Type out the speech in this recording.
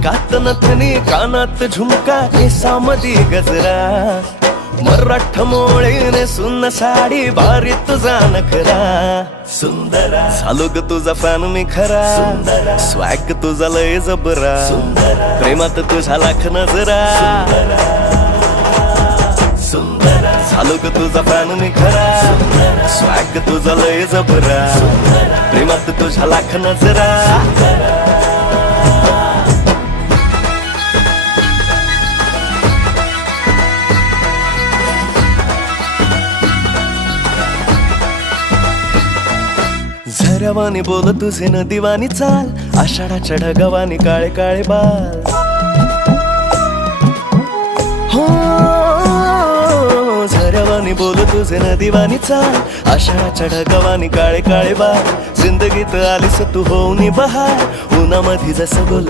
नाकात नथनी कानात झुमका केसामधी गजरा मराठ मोळीने सुन्न साडी भारी तुझा नखरा सुंदरा झालो ग तुझा फॅन मी खरा स्वॅग तुझा लय जबरा प्रेमात तुझा लाख नजरा झालो ग तुझा फॅन मी खरा स्वॅग तुझा लय जबरा प्रेमात तुझा लाख नजरा झऱ्यावानी बोल तुझे नदीवानी चाल आषाढाच्या ढगावानी काळे काळे बाल हो झऱ्यावानी बोल तुझे नदीवानी चाल आषाढाच्या ढगावानी काळे काळे बाल जिंदगीत आलीस तू होऊनी बहार उन्हामध्ये जसं बोल